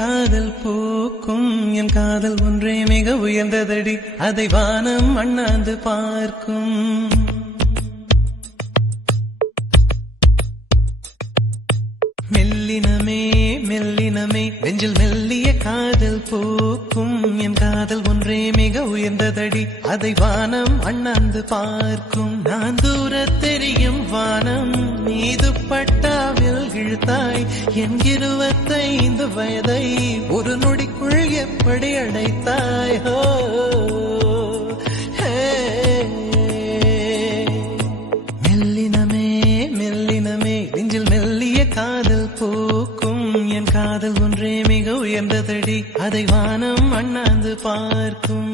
காதல் பூக்கும் என் காதல் ஒன்றே மிக உயர்ந்ததடி அதை வானம் அண்ணாந்து பார்க்கும் மெல்லினமே மெல்லினமே நெஞ்சில் மெல்லிய காதல் பூக்கும் என் காதல் ஒன்றே மிக உயர்ந்ததடி அதை வானம் அண்ணாந்து பார்க்கும் நான் தூர தெரியும் வானம் மீது பட்டாவில் இழுத்தாய் என் 25 வயதை ஒரு நொடிக்குள் எப்படி அடைத்தாய் மெல்லினமே மெல்லினமே நெஞ்சில் மெல்லிய காதல் பூக்கும் என் காதல் ஒன்றே மிக உயர்ந்ததடி அதை வானம் அண்ணாந்து பார்க்கும்